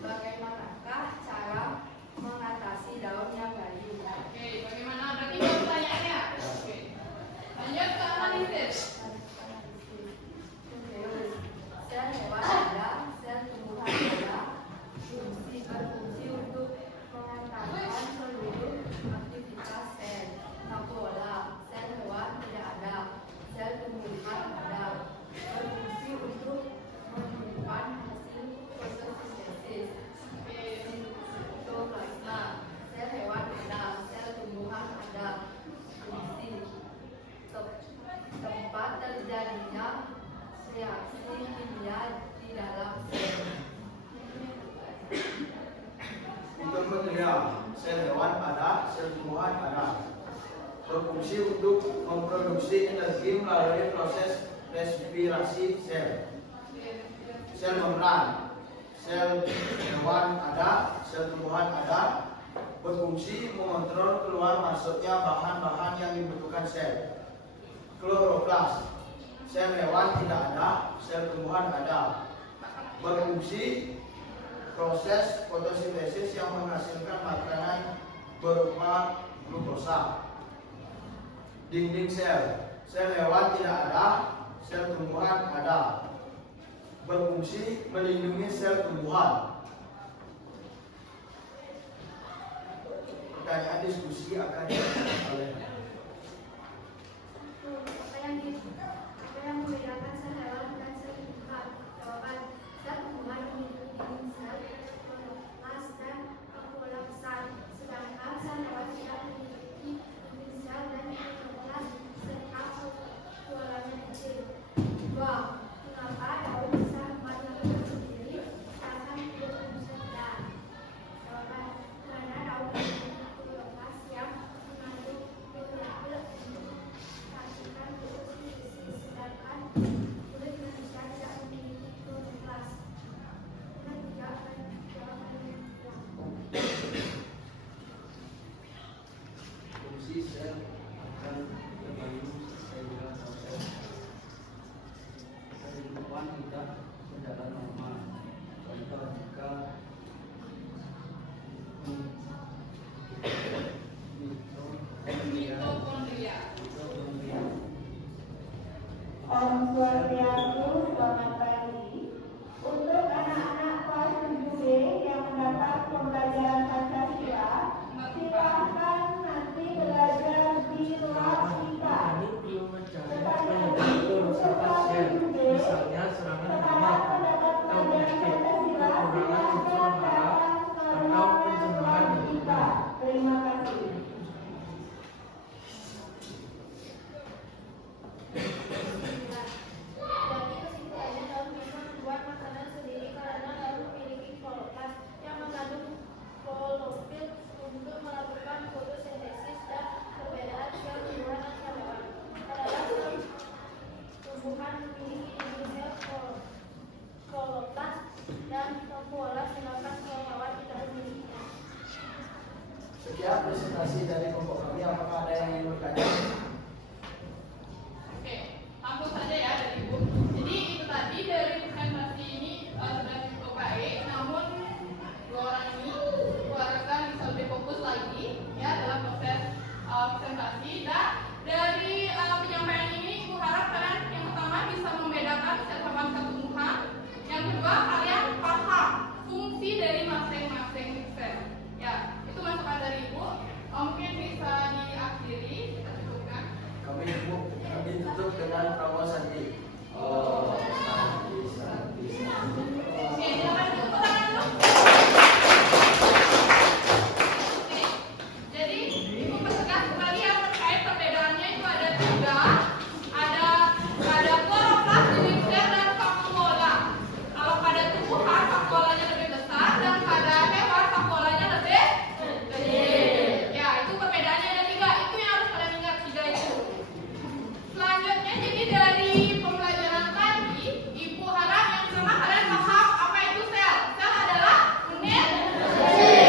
Bagaimanakah cara mengatasi daun yang layu? Oke, bagaimana? Berarti mau tanya Mitokondria, sel hewan ada, sel tumbuhan ada. Berfungsi untuk memproduksi energi melalui proses respirasi sel. Sel membran, sel hewan ada, sel tumbuhan ada. Berfungsi mengontrol keluar masuknya bahan-bahan yang dibutuhkan sel. Kloroplas, sel hewan tidak ada, sel tumbuhan ada. Berfungsi proses fotosintesis yang menghasilkan makanan berupa glukosa. Dinding sel, sel hewan tidak ada, sel tumbuhan ada. Berfungsi melindungi sel tumbuhan. Pertanyaan diskusi akan dilakukan oleh Apa yang membedakan sel hewan dan sel tumbuhan? Jawaban: sel tumbuhan memiliki dinding sel, kloroplas, dan vakuola besar, sedangkan sel hewan tidak memiliki dinding sel dan kloroplas serta vakuolanya kecil. 2. Mengapa daun bisa membuat sendiri sedangkan kulit manusia tidak? Jawaban: karena daun memiliki kloroplas yang mengandung klorofil untuk menghasilkan fotosintesis, sedangkan kulit manusia tidak memiliki klorofil. Yang ketiga akan jawaban yang fungsi sel akan terbagi sehingga proses kehidupan kita berjalan normal. Contoh jika Mitokondria. Om Swastiastu, selamat pagi. Untuk anak-anak kelas 7B yang mendapat pembelajaran Pancasila, silakan nanti belajar di ruang kita. Kami belum mencari penyebab kerusakan sel, misalnya serangan hama atau penyakit, kekurangan unsur hara, atau pencemaran lingkungan. Terima kasih. Jadi kesimpulannya daun bisa membuat makanan sendiri karena daun memiliki kloroplas yang mengandung klorofil untuk melakukan fotosintesis, dan perbedaan sel tumbuhan dan sel hewan adalah sel tumbuhan memiliki dinding sel kloroplas dan vakuola, sedangkan sel hewan tidak memilikinya. sekian presentasi dari kelompok kami. Apakah ada yang ingin bertanya? Oke, langsung saja ya dari Ibu. Jadi itu tadi dari presentasi ini sudah cukup baik, namun dua orang ini diharapkan bisa lebih fokus lagi ya dalam proses presentasi. Dan dari penyampaian ini, Ibu harap kalian yang pertama bisa membedakan sel hewan dan tumbuhan. Yang kedua, kalian paham fungsi dari masing-masing sel. Ya, itu masukan dari Ibu. Mungkin bisa diakhiri, kita cukupkan. Kami ditutup dengan prawo sandi. Oke, silakan tepuk tangan dulu. Oke, jadi Ibu pertegas kembali yang terkait perbedaannya itu ada 3. Ada kloroplas, dinding sel, dan vakuola. Kalau pada tumbuhan vakuolanya lebih besar, dan pada hewan vakuolanya lebih kecil. Ya, itu perbedaannya ada 3. Itu yang harus kalian ingat, 3 itu. Selanjutnya, jadi dari pembelajaran tadi, Ibu harap yang pertama kalian paham apa itu sel. Sel adalah unit kecil.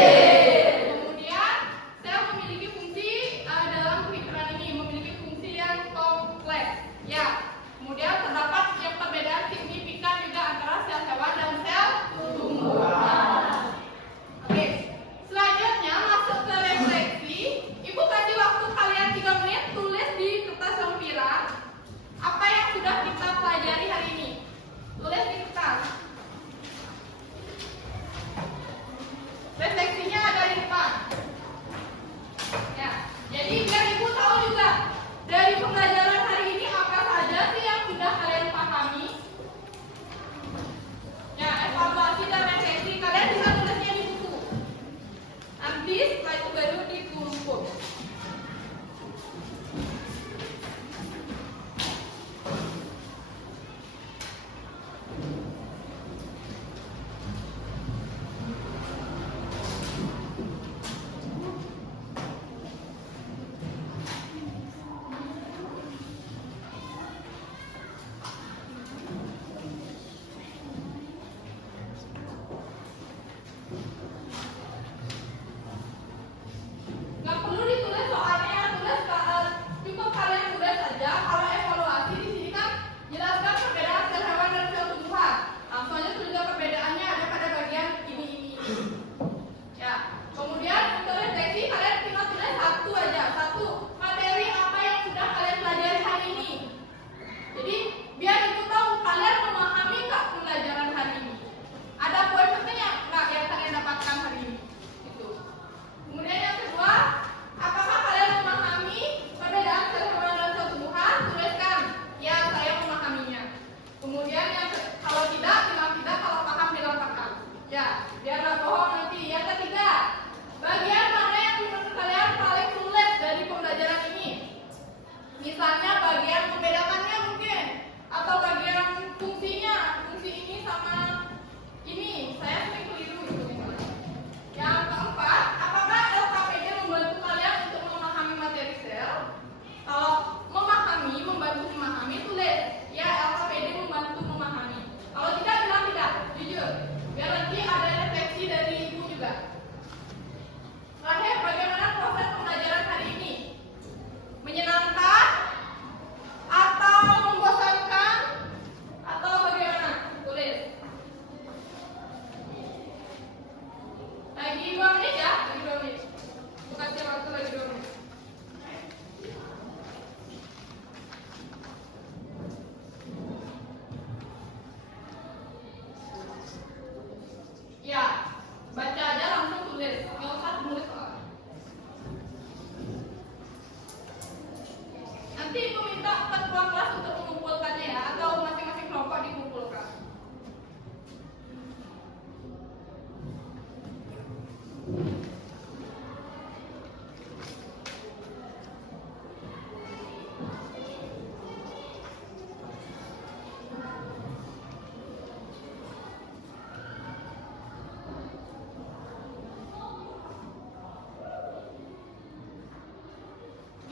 Kemudian, sel memiliki fungsi dalam kehidupan ini, memiliki fungsi yang kompleks. Ya, kemudian terdapat yang perbedaan signifikan juga antara sel hewan dan sel tumbuhan. Oke, selanjutnya masuk ke refleksi. Ibu kasih waktu kalian 3 menit tulis di kertas lempiran apa yang sudah kita pelajari hari ini. Tulis di kertas. Refleksinya ada di depan. Ya, jadi biar Ibu tahu juga dari pembelajaran hari ini apa saja sih yang sudah kalian pahami. Ya, evaluasi dan refleksi kalian bisa tulisnya di buku. Nanti setelah itu baru ditumpuk.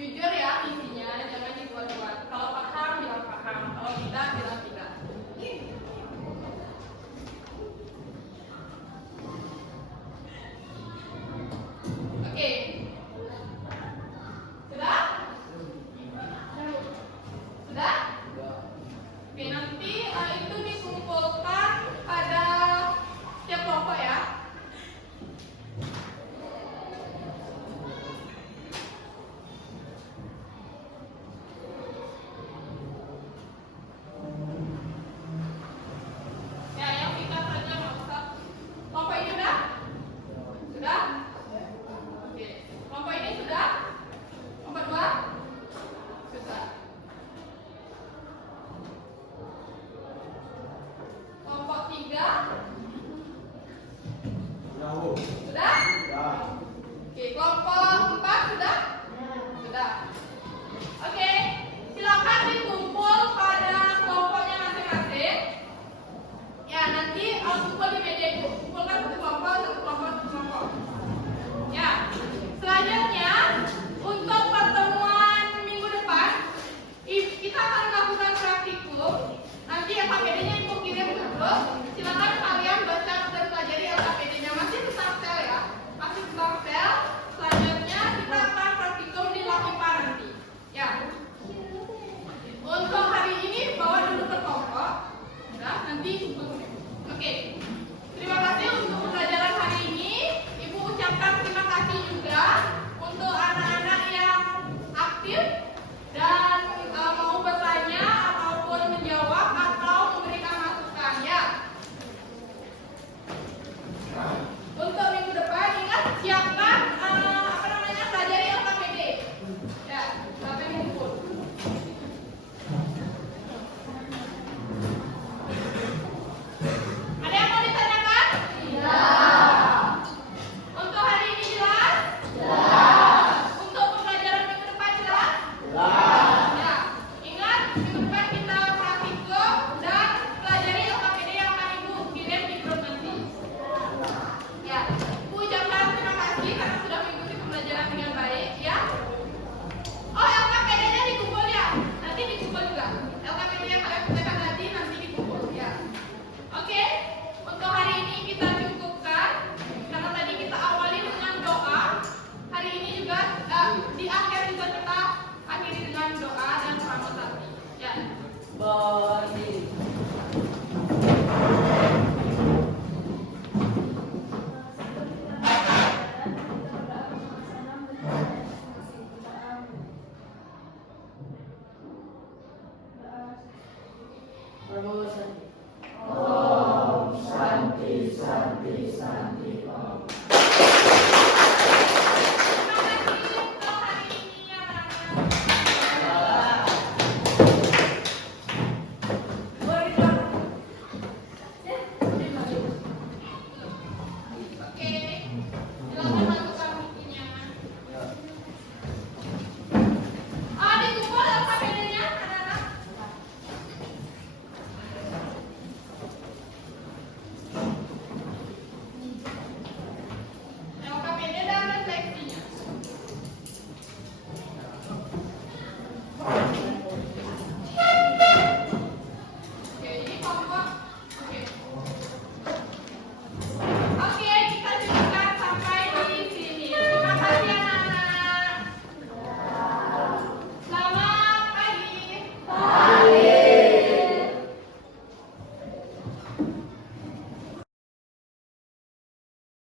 Jujur